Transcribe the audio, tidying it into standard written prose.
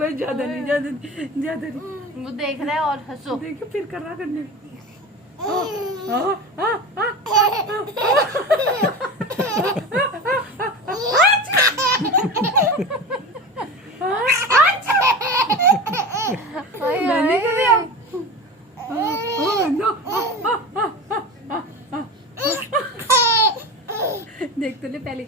बस ज्यादा नहीं, ज्यादा नहीं, ज्यादा नहीं। वो देख रहा है और हंसो। देखो फिर कर रहा करने। मैंने कर दिया। देख तो ले पहले।